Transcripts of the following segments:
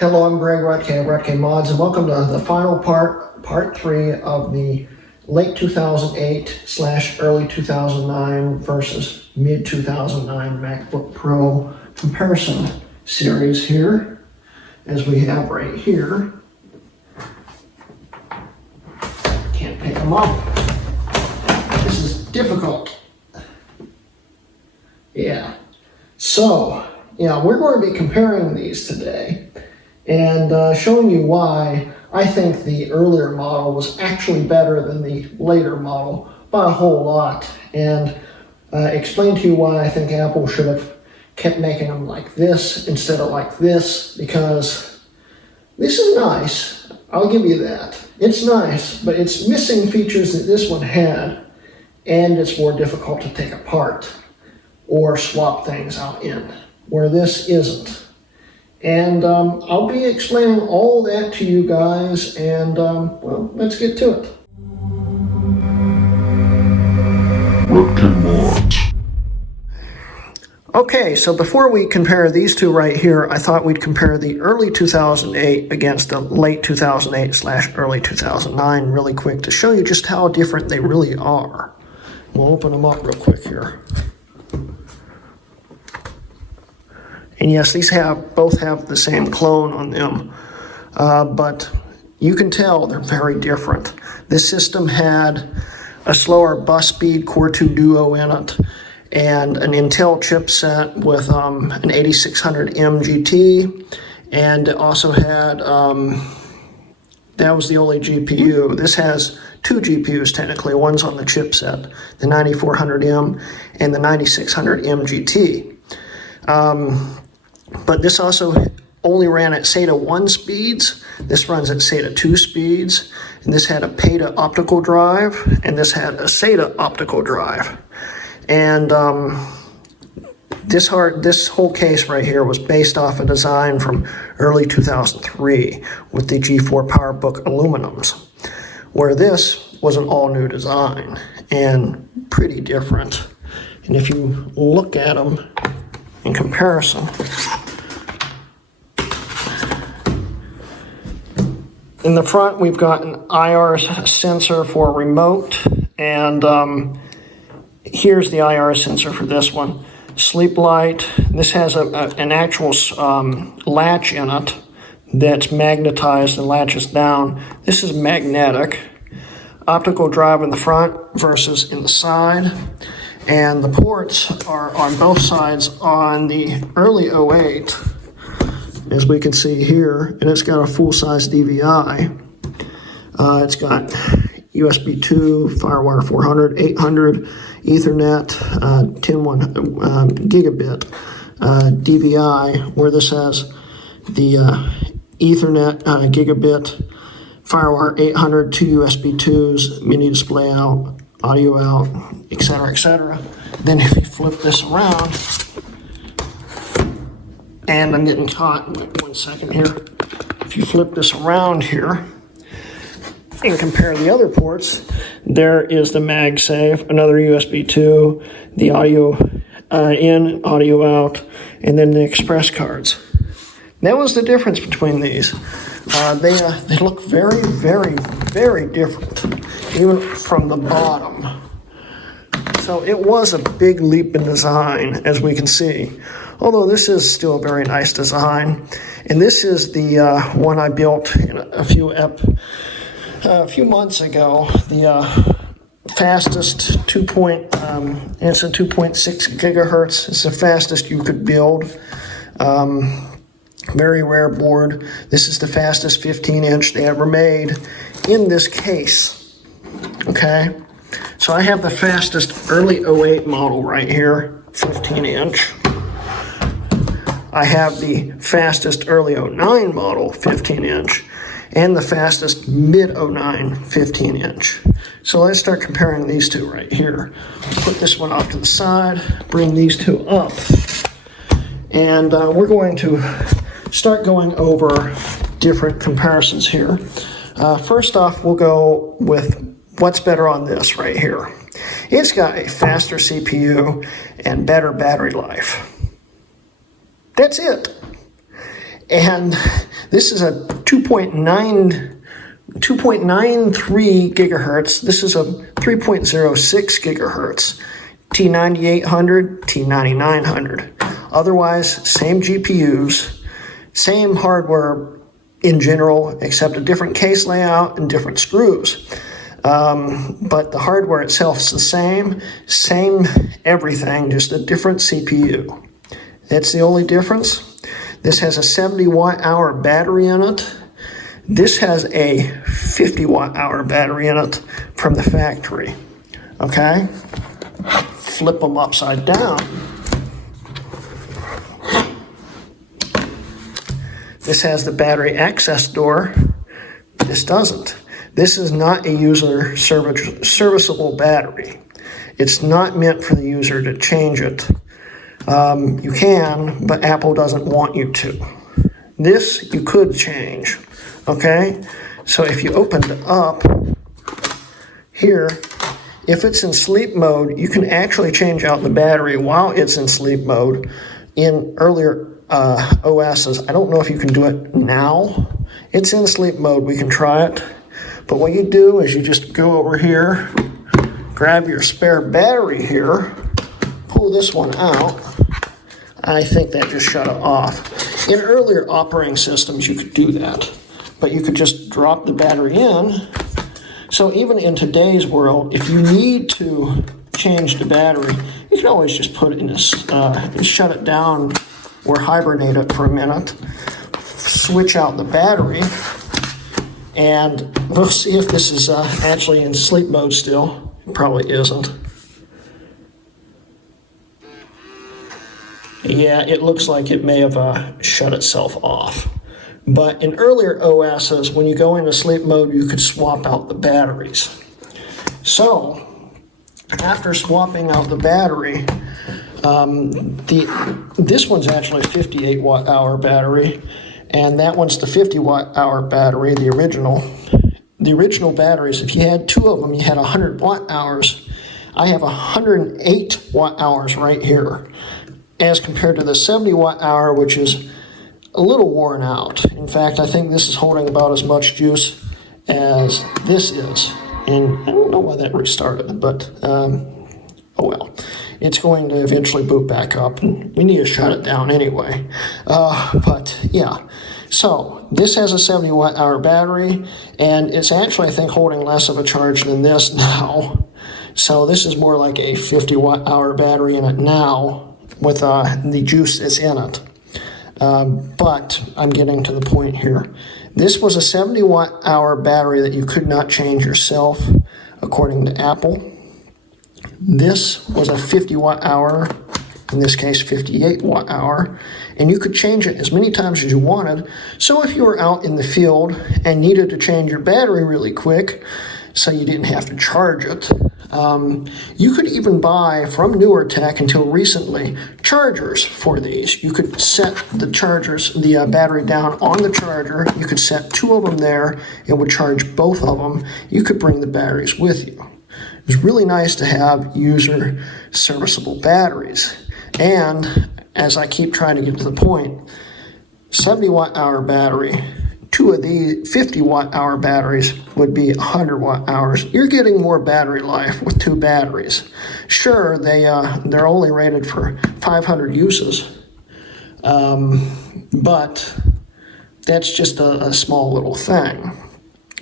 Hello, I'm Greg Rutke of Rutke Mods, and welcome to the final part 3 of the late 2008 / early 2009 versus mid 2009 MacBook Pro comparison series here, as we have right here. Can't pick them up. This is difficult. Yeah. So, we're going to be comparing these today and showing you why I think the earlier model was actually better than the later model by a whole lot, and explain to you why I think Apple should have kept making them like this instead of like this, because this is nice, I'll give you that. It's nice, but it's missing features that this one had, and it's more difficult to take apart or swap things out in, where this isn't. And I'll be explaining all that to you guys, and well, let's get to it. Okay, so before we compare these two right here, I thought we'd compare the early 2008 against the late 2008 / early 2009 really quick to show you just how different they really are. We'll open them up real quick here. And yes, these both have the same clone on them, but you can tell they're very different. This system had a slower bus speed Core 2 Duo in it, and an Intel chipset with an 8600M GT, and it also had, that was the only GPU. This has two GPUs technically. One's on the chipset, the 9400M and the 9600M GT. But this also only ran at SATA 1 speeds. This runs at SATA 2 speeds. And this had a PETA optical drive, and this had a SATA optical drive. And this whole case right here was based off a design from early 2003 with the G4 PowerBook aluminums, where this was an all-new design and pretty different. And if you look at them in comparison, in the front we've got an IR sensor for remote, and here's the IR sensor for this one. Sleep light. This has an actual latch in it that's magnetized and latches down. This is magnetic. Optical drive in the front versus in the side. And the ports are on both sides on the early 08, as we can see here, and it's got a full-size DVI. It's got USB 2, FireWire 400, 800, Ethernet, 10.1 gigabit DVI, where this has the Ethernet gigabit, FireWire 800, two USB 2s, mini display out, audio out, etc., etc. Then if you flip this around, and I'm getting caught, wait 1 second here. If you flip this around here and compare the other ports, there is the MagSafe, another USB 2, the audio in, audio out, and then the express cards. That was the difference between these. They look very, very, very different, even from the bottom. So it was a big leap in design, as we can see. Although this is still a very nice design. And this is the one I built a few months ago. The fastest it's a 2.6 gigahertz. It's the fastest you could build. Very rare board. This is the fastest 15-inch they ever made in this case. Okay, so I have the fastest early 08 model right here, 15-inch. I have the fastest early 09 model, 15-inch, and the fastest mid 09, 15-inch. So let's start comparing these two right here. Put this one off to the side, bring these two up, and we're going to start going over different comparisons here. First off, we'll go with what's better on this right here. It's got a faster CPU and better battery life. That's it. And This is a 2.93 gigahertz. This is a 3.06 gigahertz. T9800, T9900. Otherwise, same GPUs, same hardware in general, except a different case layout and different screws. But the hardware itself is the same everything, just a different CPU. That's the only difference. This has a 70 watt-hour battery in it. This has a 50 watt-hour battery in it from the factory. Okay? Flip them upside down. This has the battery access door. This doesn't. This is not a user serviceable battery. It's not meant for the user to change it. You can, but Apple doesn't want you to. This you could change. Okay? So if you opened it up here, if it's in sleep mode, you can actually change out the battery while it's in sleep mode. In earlier OSs, I don't know if you can do it now. It's in sleep mode, we can try it. But what you do is you just go over here, grab your spare battery here, pull this one out. I think that just shut it off. In earlier operating systems, you could do that. But you could just drop the battery in. So even in today's world, if you need to change the battery, you can always just put it in this, shut it down or hibernate it for a minute, switch out the battery, and we'll see if this is actually in sleep mode still. It probably isn't. Yeah, it looks like it may have shut itself off. But in earlier OSs, when you go into sleep mode, you could swap out the batteries. So, after swapping out the battery, this one's actually a 58 watt-hour battery, and that one's the 50 watt-hour battery, the original. The original batteries, if you had two of them, you had 100 watt-hours. I have 108 watt-hours right here, as compared to the 70 watt-hour, which is a little worn out. In fact, I think this is holding about as much juice as this is. And I don't know why that restarted, but oh well. It's going to eventually boot back up, and we need to shut it down anyway. But yeah, so this has a 70 watt-hour battery, and it's actually, I think, holding less of a charge than this now. So this is more like a 50 watt-hour battery in it now with the juice that's in it. But I'm getting to the point here. This was a 70 watt-hour battery that you could not change yourself, according to Apple. This was a 50 watt-hour, in this case 58 watt-hour, and you could change it as many times as you wanted. So if you were out in the field and needed to change your battery really quick, so you didn't have to charge it, you could even buy from newer tech until recently chargers for these. You could set the battery down on the charger. You could set two of them there. It would charge both of them. You could bring the batteries with you. It's really nice to have user serviceable batteries. And as I keep trying to get to the point, 70 watt-hour battery, two of the 50 watt-hour batteries would be 100 watt-hours. You're getting more battery life with two batteries. Sure, they're only rated for 500 uses, but that's just a small little thing.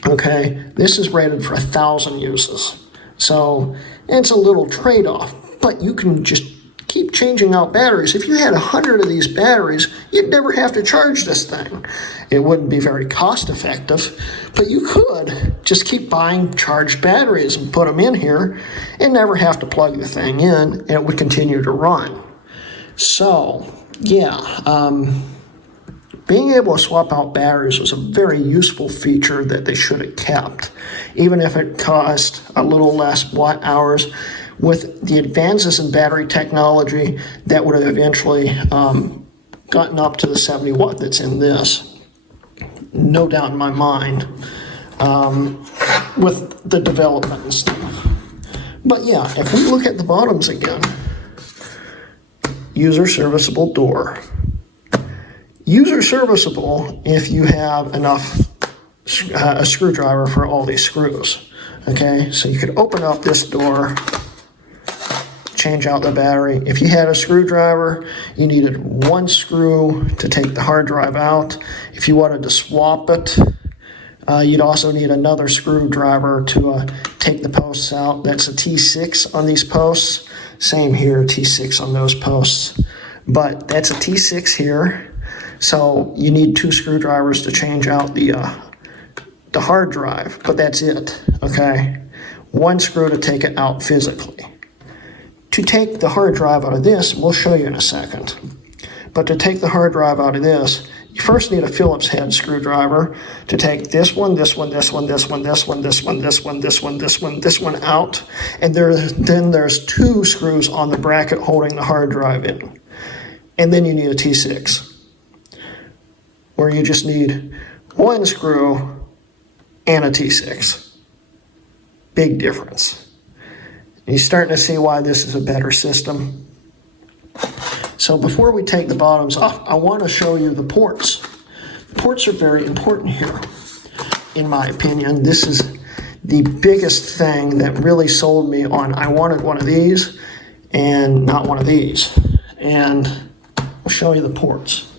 Okay, this is rated for 1,000 uses. So it's a little trade-off, but you can just keep changing out batteries. If you had 100 of these batteries, you'd never have to charge this thing. It wouldn't be very cost-effective, but you could just keep buying charged batteries and put them in here and never have to plug the thing in, and it would continue to run. So, yeah, being able to swap out batteries was a very useful feature that they should have kept, even if it cost a little less watt hours. With the advances in battery technology, that would have eventually gotten up to the 70 watt that's in this. No doubt in my mind, with the development and stuff. But yeah, if we look at the bottoms again, user serviceable door. user serviceable if you have enough a screwdriver for all these screws. Okay, so you could open up this door, change out the battery. If you had a screwdriver, you needed one screw to take the hard drive out. If you wanted to swap it, you'd also need another screwdriver to take the posts out. That's a T6 on these posts. Same here, T6 on those posts. But that's a T6 here. So you need two screwdrivers to change out the hard drive, but that's it, okay? One screw to take it out physically. To take the hard drive out of this, we'll show you in a second. But to take the hard drive out of this, you first need a Phillips head screwdriver to take this one, this one, this one, this one, this one, this one, this one, this one, this one, this one out. And then there's two screws on the bracket holding the hard drive in. And then you need a T6, where you just need one screw and a T6. Big difference. And you're starting to see why this is a better system. So before we take the bottoms off, I want to show you the ports. The ports are very important here, in my opinion. This is the biggest thing that really sold me on I wanted one of these and not one of these. And I'll show you the ports.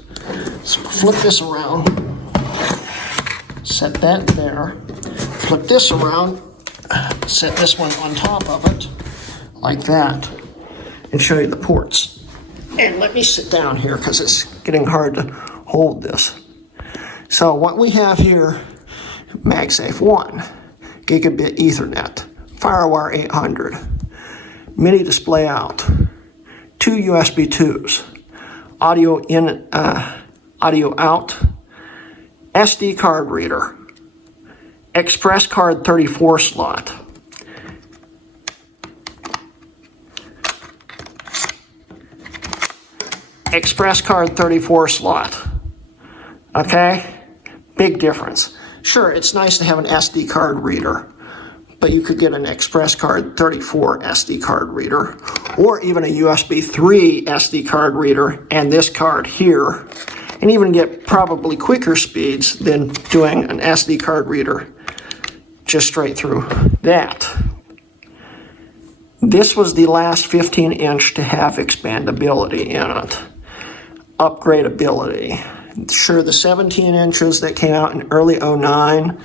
So flip this around, set that there, flip this around, set this one on top of it, like that, and show you the ports. And let me sit down here because it's getting hard to hold this. So what we have here, MagSafe 1, gigabit Ethernet, FireWire 800, mini display out, two USB 2s, audio in, audio out, SD card reader, Express card 34 slot, Express card 34 slot. Okay? Big difference. Sure, it's nice to have an SD card reader, but you could get an Express card 34 SD card reader, or even a USB 3 SD card reader and this card here, and even get probably quicker speeds than doing an SD card reader just straight through that. This was the last 15-inch to have expandability in it. Upgradability. Sure, the 17 inches that came out in early 09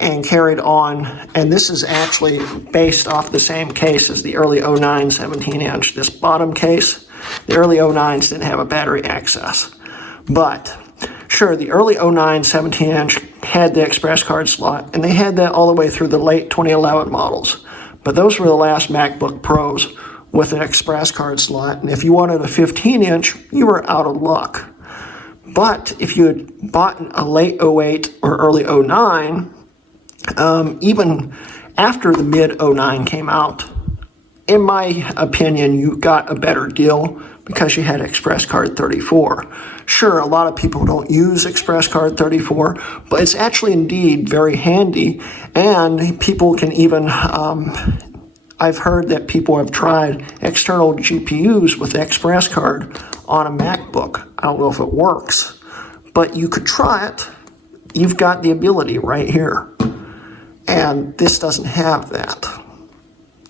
and carried on, and this is actually based off the same case as the early 09 17-inch. This bottom case, the early 09s didn't have a battery access. But sure, the early 09 17-inch had the express card slot, and they had that all the way through the late 2011 models. But those were the last MacBook Pros with an express card slot, and if you wanted a 15-inch, you were out of luck. But if you had bought a late 08 or early 09, even after the mid 09 came out, in my opinion, you got a better deal because you had Express Card 34. Sure, a lot of people don't use Express Card 34, but it's actually indeed very handy, and people can even, I've heard that people have tried external GPUs with Express Card on a MacBook. I don't know if it works, but you could try it. You've got the ability right here. And this doesn't have that.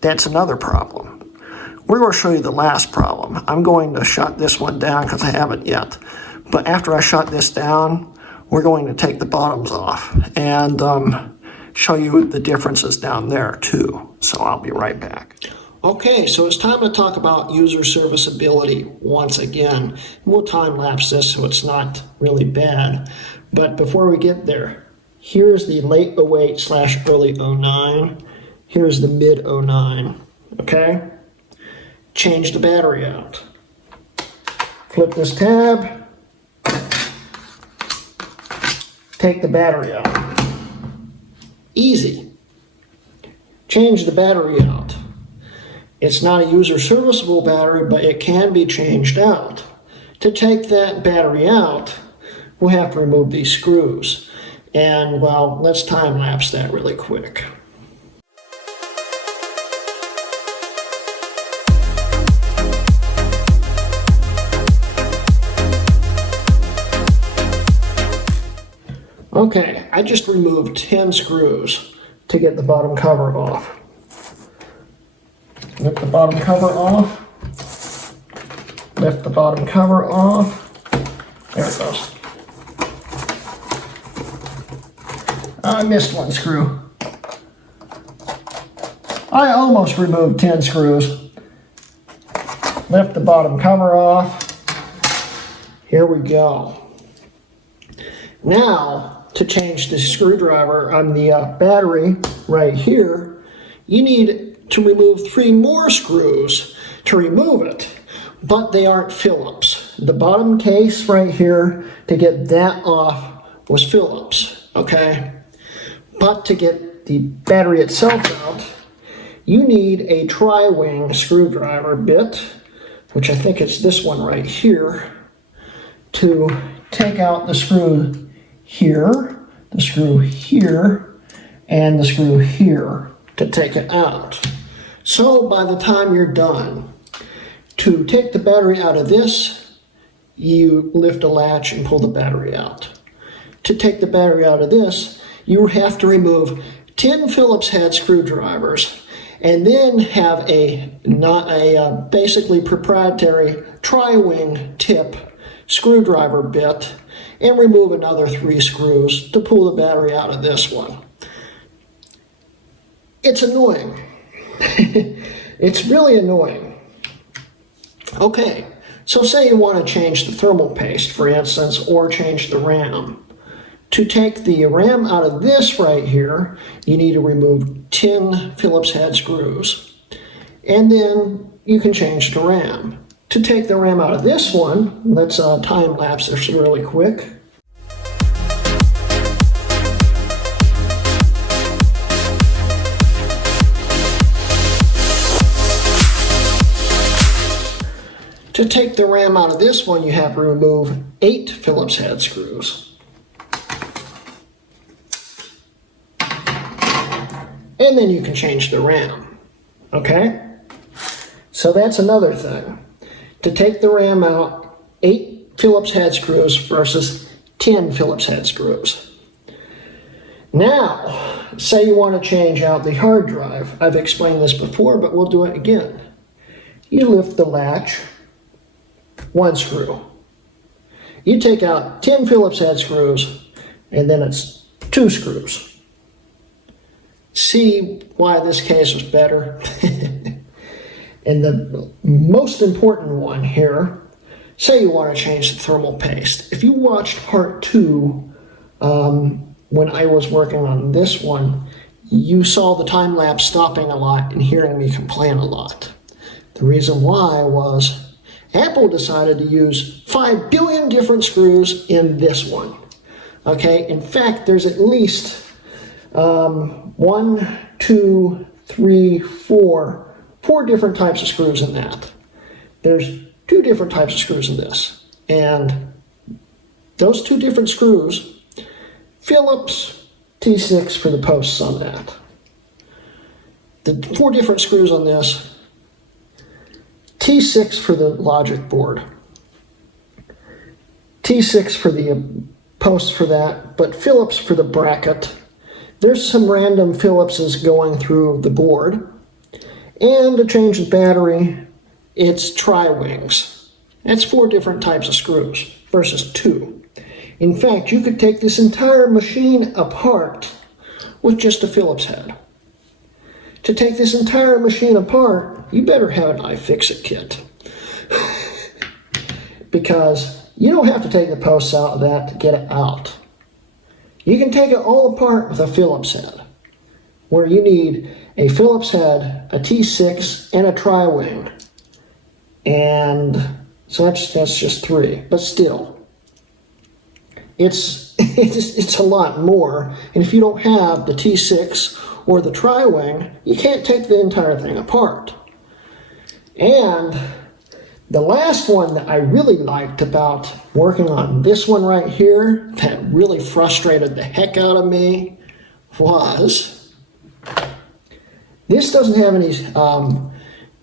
That's another problem. We're going to show you the last problem. I'm going to shut this one down because I haven't yet. But after I shut this down, we're going to take the bottoms off and show you the differences down there too. So I'll be right back. Okay, so it's time to talk about user serviceability once again. We'll time lapse this so it's not really bad. But before we get there, here's the late 08/early 09. Here's the mid 09. Okay? Change the battery out. Flip this tab. Take the battery out. Easy. Change the battery out. It's not a user serviceable battery, but it can be changed out. To take that battery out, we'll have to remove these screws. And, well, let's time lapse that really quick. Okay, I just removed 10 screws to get the bottom cover off. Lift the bottom cover off. Lift the bottom cover off. There it goes. I missed one screw. I almost removed 10 screws. Lift the bottom cover off. Here we go. Now, to change the screwdriver on the battery right here, you need to remove 3 more screws to remove it, but they aren't Phillips. The bottom case right here, to get that off, was Phillips, okay? But to get the battery itself out, you need a tri-wing screwdriver bit, which I think it's this one right here, to take out the screw here, the screw here, and the screw here to take it out. So by the time you're done, to take the battery out of this, you lift a latch and pull the battery out. To take the battery out of this, you have to remove 10 Phillips head screwdrivers and then have a basically proprietary tri-wing tip screwdriver bit and remove another 3 screws to pull the battery out of this one. It's annoying. It's really annoying. Okay, so say you want to change the thermal paste, for instance, or change the RAM. To take the RAM out of this right here, you need to remove 10 Phillips head screws. And then you can change the RAM. To take the RAM out of this one, let's time lapse this really quick. To take the RAM out of this one, you have to remove 8 Phillips head screws. And then you can change the RAM, okay? So that's another thing. To take the RAM out, 8 Phillips head screws versus 10 Phillips head screws. Now, say you want to change out the hard drive. I've explained this before, but we'll do it again. You lift the latch, 1 screw. You take out 10 Phillips head screws, and then it's 2 screws. See why this case was better? And the most important one here, say you want to change the thermal paste. If you watched part 2, when I was working on this one, you saw the time lapse stopping a lot and hearing me complain a lot. The reason why was Apple decided to use 5 billion different screws in this one. Okay, in fact, there's at least 1, 2, 3, 4 different types of screws in that. There's 2 different types of screws in this. And those 2 different screws, Phillips T6 for the posts on that. The 4 different screws on this, T6 for the logic board, T6 for the posts for that, but Phillips for the bracket. There's some random Phillipses going through the board. And to change the battery, it's tri-wings. That's 4 different types of screws versus 2. In fact, you could take this entire machine apart with just a Phillips head. To take this entire machine apart, you better have an iFixit kit. Because you don't have to take the posts out of that to get it out. You can take it all apart with a Phillips head, where you need a Phillips head, a T6, and a tri-wing. And so that's just 3, but still, it's a lot more. And if you don't have the T6 or the tri-wing, you can't take the entire thing apart. And the last one that I really liked about working on this one right here, that really frustrated the heck out of me, was this doesn't have any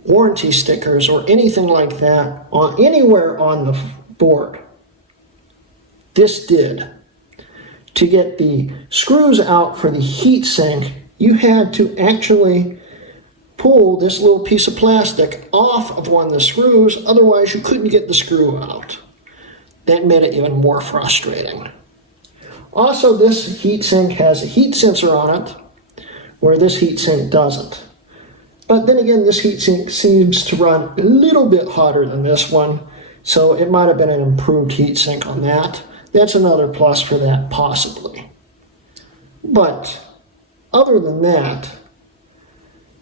warranty stickers or anything like that anywhere on the board. This did. to get the screws out for the heat sink, you had to actually pull this little piece of plastic off of one of the screws, otherwise you couldn't get the screw out. That made it even more frustrating. Also, this heatsink has a heat sensor on it, where this heatsink doesn't. But then again, this heatsink seems to run a little bit hotter than this one, so it might have been an improved heatsink on that. That's another plus for that, possibly. But other than that,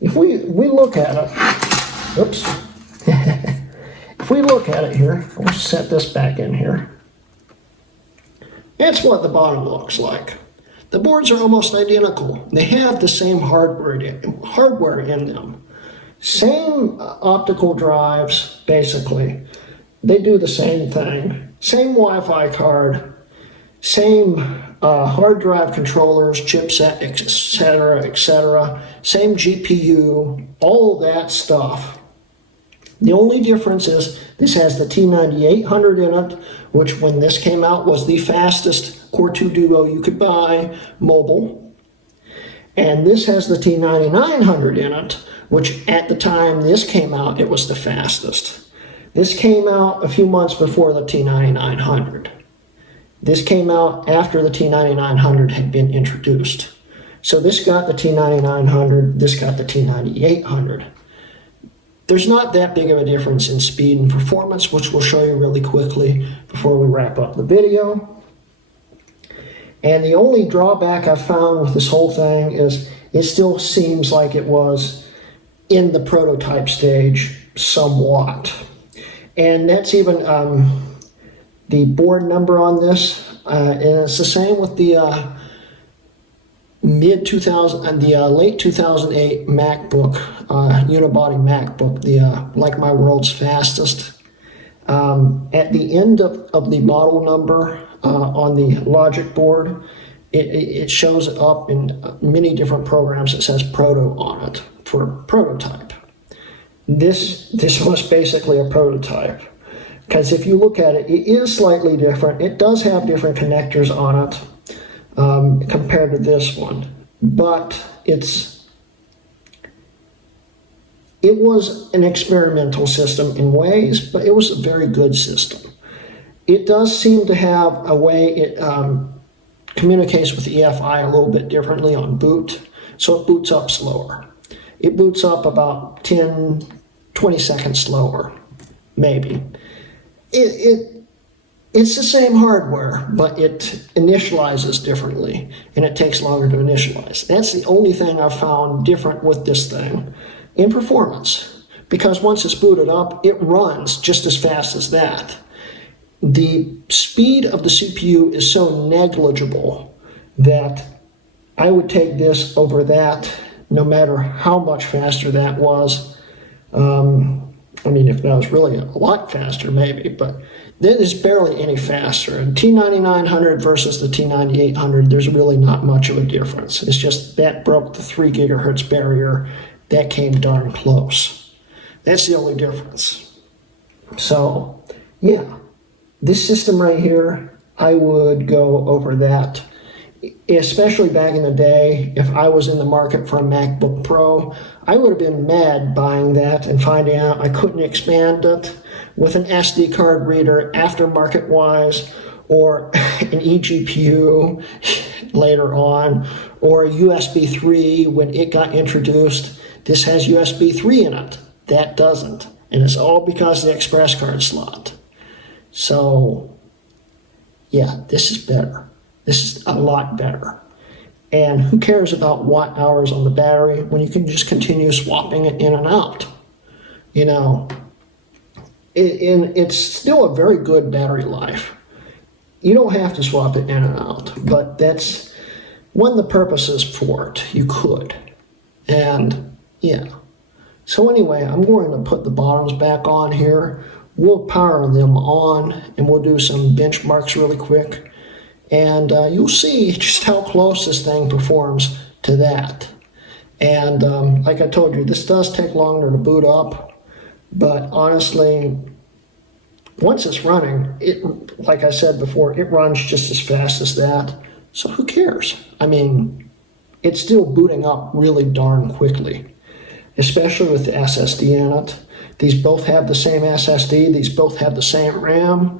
if we look at it, whoops, if we look at it here, we'll set this back in here. That's what the bottom looks like. The boards are almost identical. They have the same hardware in them. Same optical drives, basically. They do the same thing. Same Wi-Fi card, same hard drive controllers, chipset, etc., etc. Same GPU, all of that stuff. The only difference is this has the T9800 in it, which when this came out was the fastest Core 2 Duo you could buy mobile. And this has the T9900 in it, which at the time this came out, it was the fastest. This came out a few months before the T9900. This came out after the T9900 had been introduced. So this got the T9900, this got the T9800. There's not that big of a difference in speed and performance, which we'll show you really quickly before we wrap up the video. And the only drawback I've found with this whole thing is it still seems like it was in the prototype stage somewhat. And that's even the board number on this, and it's the same with the mid-2000 and the late 2008 MacBook, unibody MacBook, the like my world's fastest. At the end of the model number on the logic board, it shows it up in many different programs. It says Proto on it for prototype. This was basically a prototype, because if you look at it, it is slightly different. It does have different connectors on it compared to this one, but it was an experimental system in ways, but it was a very good system. It does seem to have a way it communicates with EFI a little bit differently on boot, so it boots up slower. It boots up about 10, 20 seconds slower, maybe. It's the same hardware, but it initializes differently, and it takes longer to initialize. That's the only thing I've found different with this thing in performance, because once it's booted up, it runs just as fast as that. The speed of the CPU is so negligible that I would take this over that, no matter how much faster that was. I mean, if that was really a lot faster, maybe, but then it's barely any faster. And T9900 versus the T9800, there's really not much of a difference. It's just that broke the 3 gigahertz barrier. That came darn close. That's the only difference. So, yeah, this system right here, I would go over that. Especially back in the day, if I was in the market for a MacBook Pro, I would have been mad buying that and finding out I couldn't expand it with an SD card reader aftermarket-wise, or an eGPU later on, or a USB 3 when it got introduced. This has USB 3 in it. That doesn't. And it's all because of the express card slot. So, yeah, this is better. This is a lot better. And who cares about watt hours on the battery when you can just continue swapping it in and out? You know, it's still a very good battery life. You don't have to swap it in and out, but that's one of the purposes for it. You could. And yeah. So anyway, I'm going to put the bottoms back on here. We'll power them on and we'll do some benchmarks really quick. And you'll see just how close this thing performs to that. And like I told you, this does take longer to boot up. But honestly, once it's running, like I said before, it runs just as fast as that. So who cares? I mean, it's still booting up really darn quickly, especially with the SSD in it. These both have the same SSD, these both have the same RAM,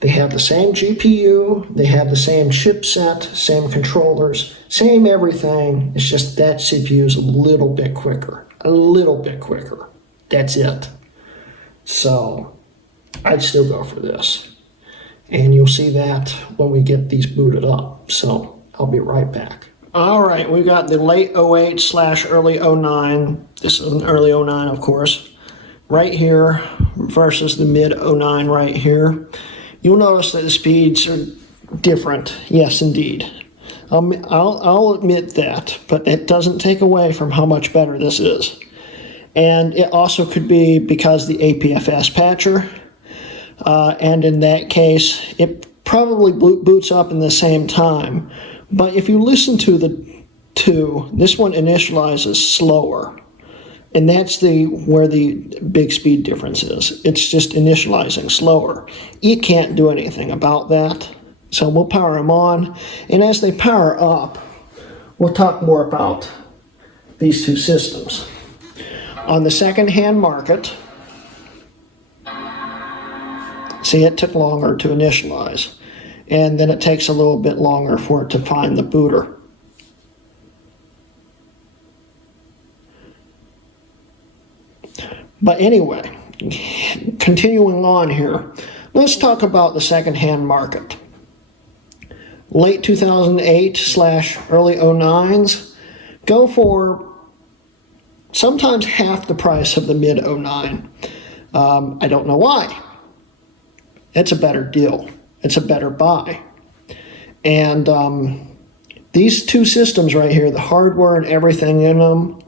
they have the same GPU, they have the same chipset, same controllers, same everything. It's just that CPU is a little bit quicker. A little bit quicker. That's it. So I'd still go for this. And you'll see that when we get these booted up. So I'll be right back. All right, we've got the late 08/early 09. This is an early 09, of course. Right here versus the mid 09 right here. You'll notice that the speeds are different. Yes, indeed. I'll admit that, but it doesn't take away from how much better this is. And it also could be because the APFS patcher, and in that case, it probably boots up in the same time. But if you listen to the two, this one initializes slower. And that's where the big speed difference is. It's just initializing slower. You can't do anything about that. So we'll power them on. And as they power up, we'll talk more about these two systems. On the second-hand market, see, it took longer to initialize. And then it takes a little bit longer for it to find the booter. But anyway, continuing on here, let's talk about the second-hand market. Late 2008/early 09s go for sometimes half the price of the mid 09. I don't know why. It's a better deal. It's a better buy. And these two systems right here, the hardware and everything in them,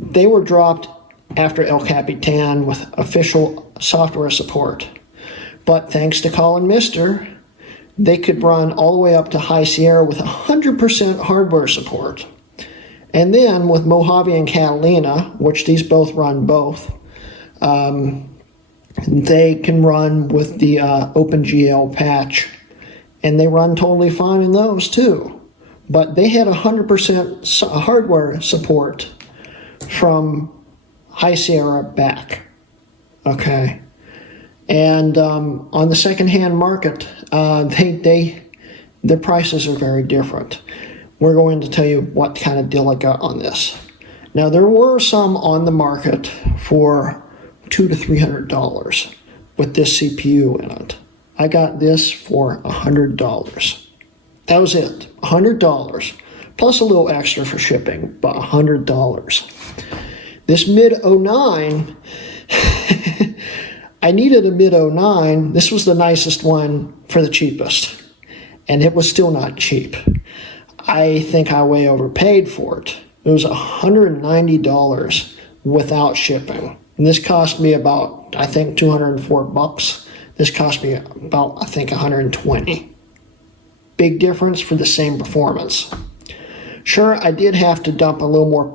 they were dropped after El Capitan with official software support. But thanks to Colin Mister, they could run all the way up to High Sierra with 100% hardware support. And then with Mojave and Catalina, which these both run both, they can run with the OpenGL patch. And they run totally fine in those too. But they had 100% hardware support from High Sierra back, okay? And on the second-hand market, their prices are very different. We're going to tell you what kind of deal I got on this. Now, there were some on the market for $200 to $300 with this CPU in it. I got this for $100. That was it, $100, plus a little extra for shipping, but $100. This mid 09, I needed a mid 09. This was the nicest one for the cheapest, and it was still not cheap. I think I way overpaid for it. It was $190 without shipping. And this cost me about, I think, $204. This cost me about, I think, $120. Big difference for the same performance. Sure, I did have to dump a little more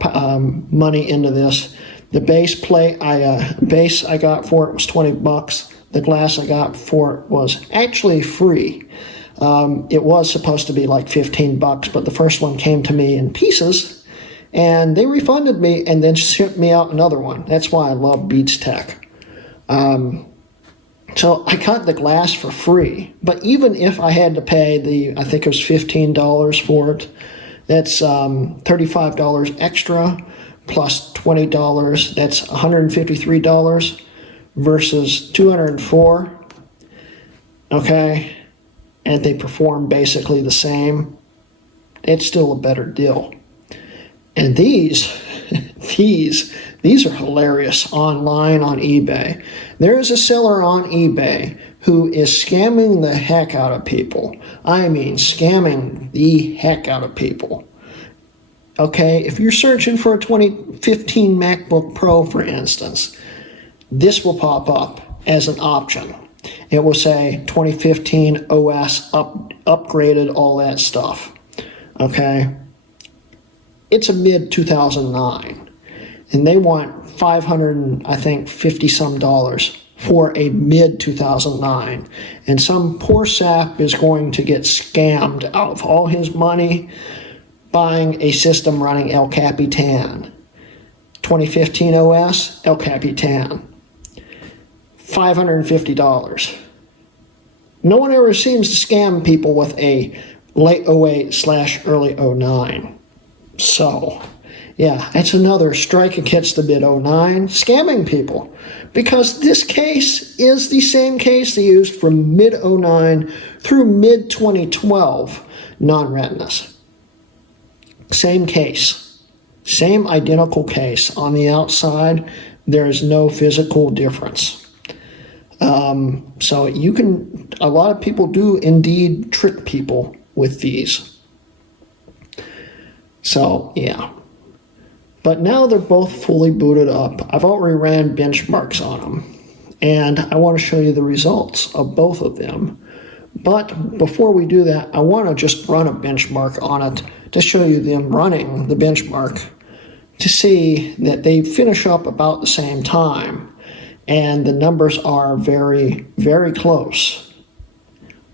money into this. The base I got for it was $20. The glass I got for it was actually free. It was supposed to be like $15, but the first one came to me in pieces, and they refunded me and then shipped me out another one. That's why I love Beats Tech. So I got the glass for free, but even if I had to pay I think it was $15 for it, that's $35 extra plus $20. That's $153 versus $204. Okay, and they perform basically the same. It's still a better deal. And these are hilarious online on eBay. There is a seller on eBay who is scamming the heck out of people. I mean, scamming the heck out of people. Okay, if you're searching for a 2015 MacBook Pro, for instance, this will pop up as an option. It will say 2015 OS upgraded, all that stuff. Okay, it's a mid 2009, and they want $550 some for a mid-2009. And some poor sap is going to get scammed out of all his money buying a system running El Capitan. 2015 OS, El Capitan. $550. No one ever seems to scam people with a late 08/early 09. So, yeah, that's another strike against the mid-09, scamming people. Because this case is the same case they used from mid-09 through mid-2012 non-retinous. Same case. Same identical case. On the outside, there is no physical difference. So you can, a lot of people do indeed trick people with these. So, yeah. But now they're both fully booted up. I've already ran benchmarks on them. And I want to show you the results of both of them. But before we do that, I want to just run a benchmark on it to show you them running the benchmark to see that they finish up about the same time. And the numbers are very, very close,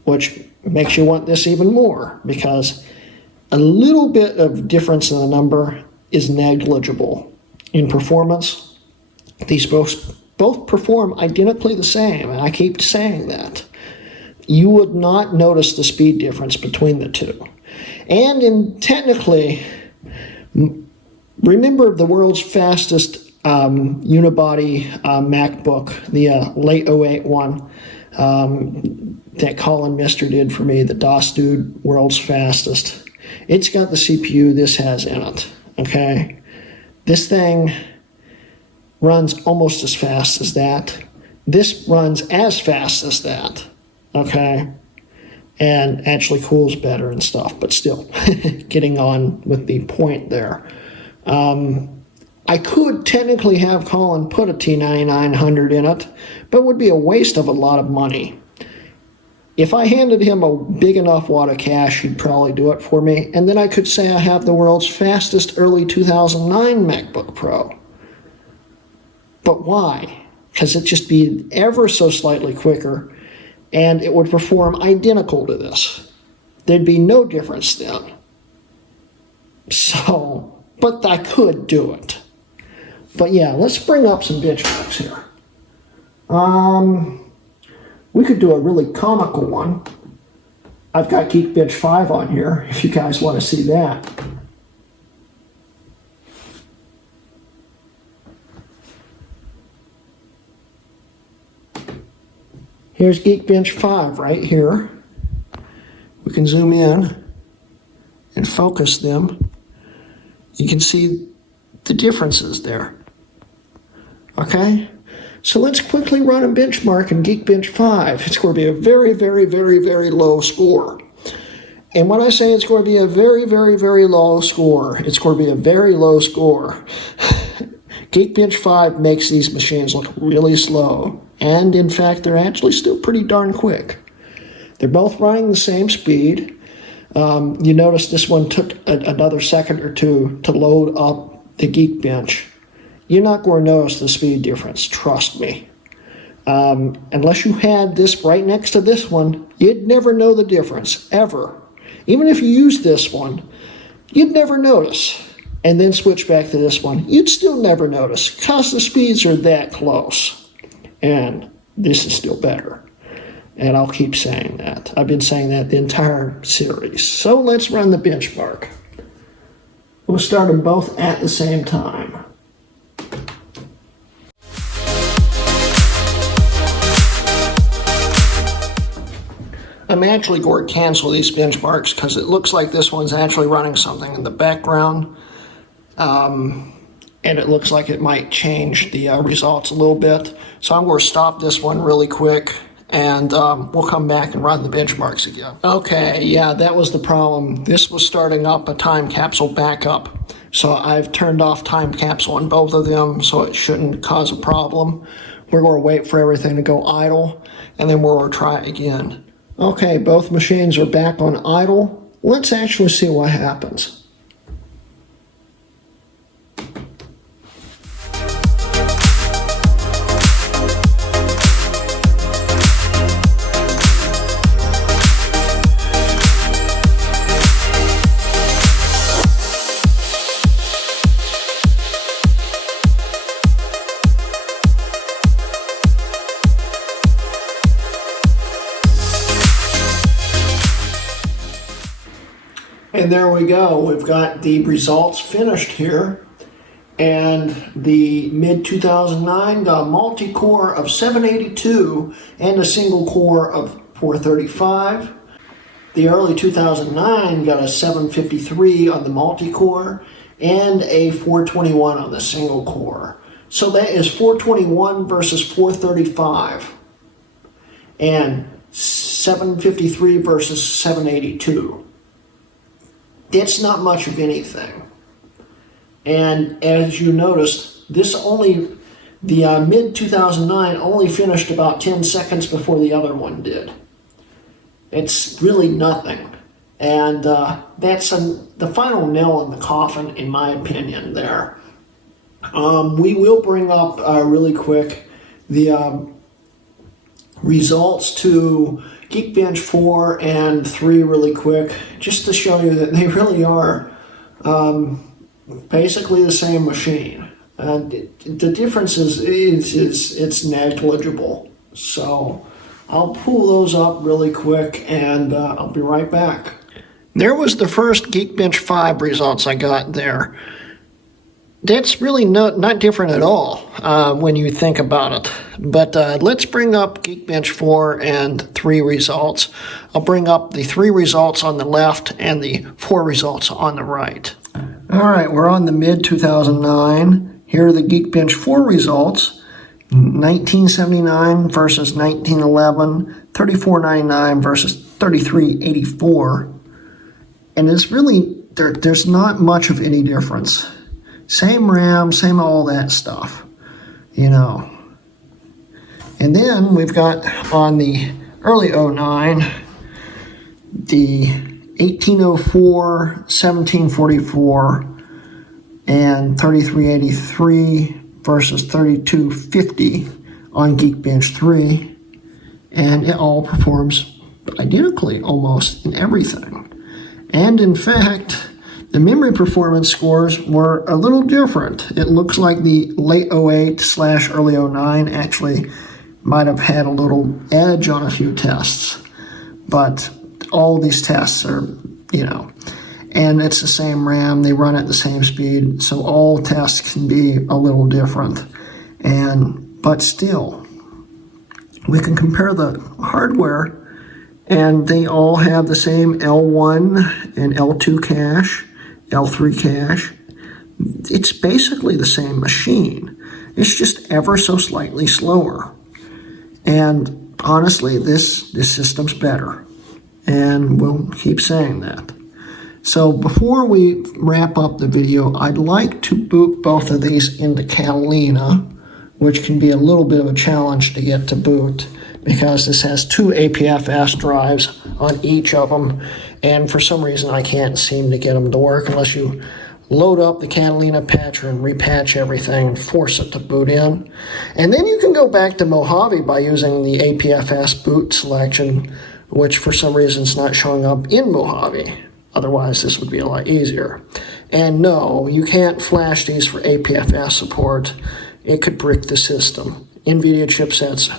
which makes you want this even more because a little bit of difference in the number is negligible. In performance, these both perform identically the same, and I keep saying that. You would not notice the speed difference between the two. And technically, remember the world's fastest unibody MacBook, the late 08 one that Colin Mister did for me, the DOS Dude, world's fastest. It's got the CPU this has in it, okay? This thing runs almost as fast as that. This runs as fast as that, okay? And actually cools better and stuff, but still, getting on with the point there. I could technically have Colin put a T9900 in it, but it would be a waste of a lot of money. If I handed him a big enough wad of cash, he'd probably do it for me, and then I could say I have the world's fastest early 2009 MacBook Pro. But why? Because it'd just be ever so slightly quicker, and it would perform identical to this. There'd be no difference then. So, but I could do it. But yeah, let's bring up some benchmarks here. We could do a really comical one. I've got Geekbench 5 on here, if you guys want to see that. Here's Geekbench 5 right here. We can zoom in and focus them. You can see the differences there. Okay? So let's quickly run a benchmark in Geekbench 5. It's going to be a very, very, very, very low score. And when I say it's going to be a very, very, very low score, it's going to be a very low score. Geekbench 5 makes these machines look really slow. And in fact, they're actually still pretty darn quick. They're both running the same speed. You notice this one took another second or two to load up the Geekbench. You're not going to notice the speed difference, trust me. Unless you had this right next to this one, you'd never know the difference, ever. Even if you used this one, you'd never notice. And then switch back to this one, you'd still never notice, because the speeds are that close. And this is still better. And I'll keep saying that. I've been saying that the entire series. So let's run the benchmark. We'll start them both at the same time. I'm actually going to cancel these benchmarks because it looks like this one's actually running something in the background. And it looks like it might change the results a little bit. So I'm going to stop this one really quick and we'll come back and run the benchmarks again. Okay, yeah, that was the problem. This was starting up a time capsule backup. So I've turned off time capsule on both of them so it shouldn't cause a problem. We're going to wait for everything to go idle and then we'll try it again. Okay, both machines are back on idle. Let's actually see what happens. And there we go. We've got the results finished here. And the mid-2009 got a multi-core of 782 and a single core of 435. The early 2009 got a 753 on the multi-core and a 421 on the single core. So that is 421 versus 435 and 753 versus 782. It's not much of anything. And as you noticed, the mid-2009 only finished about 10 seconds before the other one did. It's really nothing. And that's the final nail in the coffin, in my opinion, there. We will bring up really quick the results to Geekbench 4 and 3 really quick, just to show you that they really are basically the same machine. The difference is it's negligible. So I'll pull those up really quick and I'll be right back. There was the first Geekbench 5 results I got there. That's really not different at all when you think about it. But let's bring up Geekbench 4 and 3 results. I'll bring up the 3 results on the left and the 4 results on the right. All right, we're on the mid-2009. Here are the Geekbench 4 results. 1979 versus 1911, 3499 versus 3384. And it's really, there's not much of any difference. Same RAM, same all that stuff, you know. And then we've got on the early 09, the 1804, 1744, and 3383 versus 3250 on Geekbench 3. And it all performs identically almost in everything. And in fact, the memory performance scores were a little different. It looks like the late 08/early 09 actually might have had a little edge on a few tests. But all these tests are, and it's the same RAM, they run at the same speed, so all tests can be a little different. But still, we can compare the hardware, and they all have the same L1 and L2 cache, L3 cache. It's basically the same machine. It's just ever so slightly slower. And honestly, this system's better. And we'll keep saying that. So before we wrap up the video, I'd like to boot both of these into Catalina, which can be a little bit of a challenge to get to boot because this has 2 APFS drives on each of them. And for some reason, I can't seem to get them to work unless you load up the Catalina patcher and repatch everything and force it to boot in. And then you can go back to Mojave by using the APFS boot selection, which for some reason is not showing up in Mojave. Otherwise, this would be a lot easier. And no, you can't flash these for APFS support. It could brick the system. NVIDIA chipsets,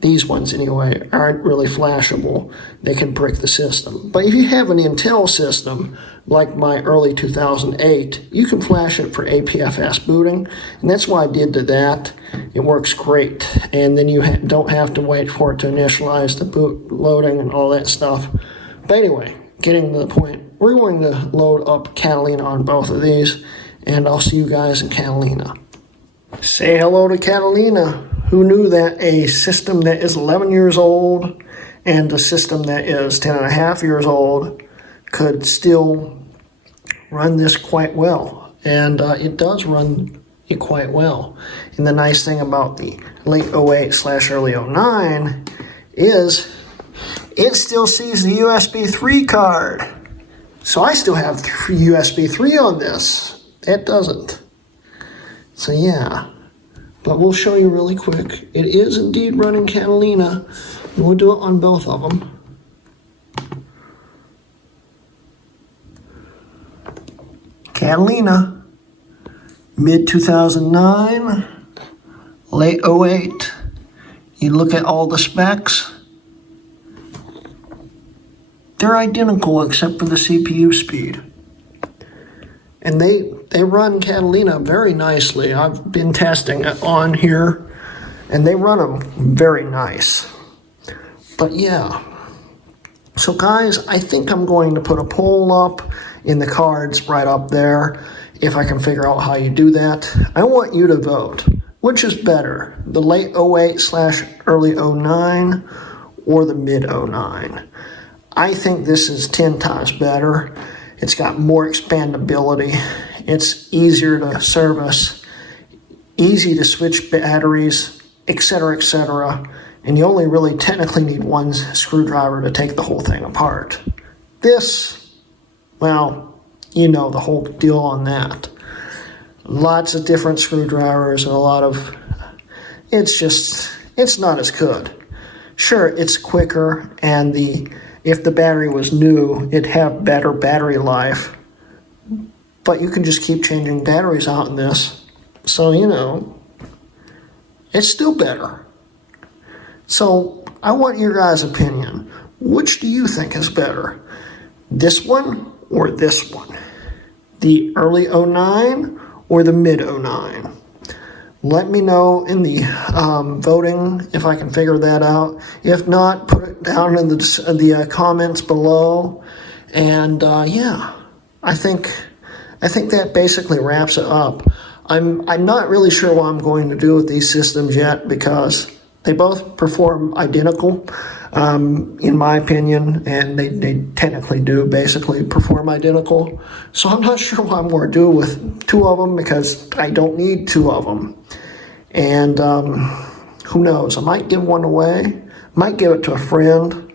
these ones anyway, aren't really flashable. They can brick the system. But if you have an Intel system, like my early 2008, you can flash it for APFS booting, and that's why I did to that. It works great, and then you don't have to wait for it to initialize the boot loading and all that stuff. But anyway, getting to the point, we're going to load up Catalina on both of these, and I'll see you guys in Catalina. Say hello to Catalina. Who knew that a system that is 11 years old and a system that is 10 and a half years old could still run this quite well? And it does run it quite well. And the nice thing about the late 08/early 09 is it still sees the USB 3 card. So I still have USB 3 on this. It doesn't. So yeah, but we'll show you really quick. It is indeed running Catalina, and we'll do it on both of them. Catalina, mid-2009, late 08. You look at all the specs. They're identical except for the CPU speed. And they run Catalina very nicely. I've been testing it on here, and they run them very nice. But yeah. So guys, I think I'm going to put a poll up in the cards right up there, if I can figure out how you do that. I want you to vote. Which is better, the late 08/early 09 or the mid 09? I think this is 10 times better. It's got more expandability. It's easier to service, easy to switch batteries, etc., etc. And you only really technically need one screwdriver to take the whole thing apart. This, well, you know the whole deal on that. Lots of different screwdrivers and a lot of, it's not as good. Sure, it's quicker, and if the battery was new, it'd have better battery life. But you can just keep changing batteries out in this. So, you know, it's still better. So, I want your guys' opinion. Which do you think is better? This one or this one? The early 09 or the mid 09? Let me know in the voting if I can figure that out. If not, put it down in the comments below. And yeah, I think that basically wraps it up. I'm not really sure what I'm going to do with these systems yet, because they both perform identical, in my opinion, and they technically do basically perform identical. So I'm not sure what I'm going to do with two of them, because I don't need two of them. And who knows? I might give one away. Might give it to a friend.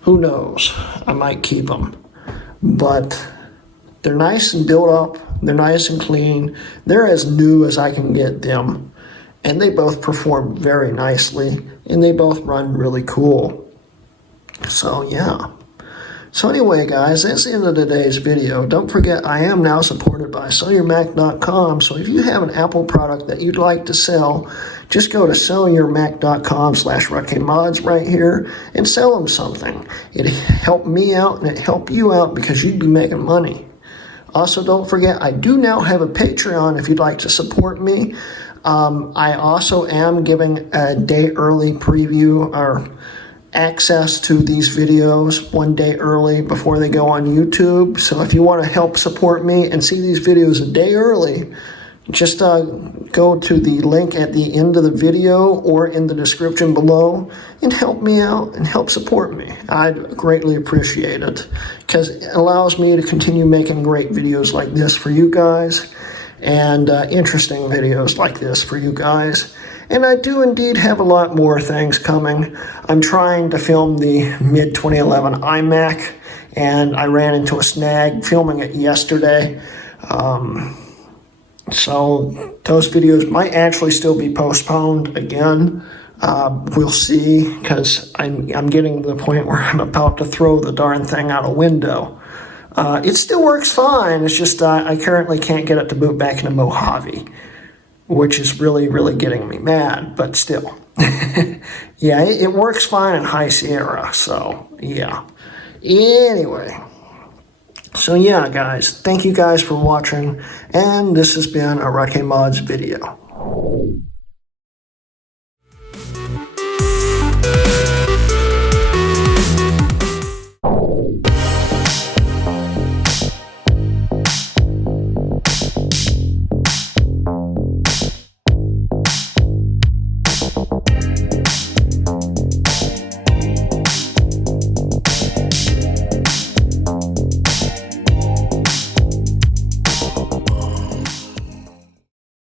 Who knows? I might keep them. But they're nice and built up. They're nice and clean. They're as new as I can get them. And they both perform very nicely, and they both run really cool. So yeah. So anyway, guys, that's the end of today's video. Don't forget, I am now supported by sellyourmac.com. So if you have an Apple product that you'd like to sell, just go to sellyourmac.com/RuttKmods right here and sell them something. It helped me out, and it helped you out, because you'd be making money. Also, don't forget, I do now have a Patreon if you'd like to support me. I also am giving a day early preview, or access to these videos 1 day early before they go on YouTube. So if you want to help support me and see these videos a day early, just go to the link at the end of the video or in the description below and help me out and help support me. I'd greatly appreciate it, because it allows me to continue making great videos like this for you guys, and interesting videos like this for you guys. And I do indeed have a lot more things coming. I'm trying to film the mid-2011 iMac, and I ran into a snag filming it yesterday. So those videos might actually still be postponed again. We'll see, because I'm getting to the point where I'm about to throw the darn thing out a window. It still works fine. It's just I currently can't get it to boot back into Mojave, which is really, really getting me mad, but still. Yeah, it works fine in High Sierra, so yeah. Anyway, so yeah, guys, thank you guys for watching, and this has been a RuttKmods video.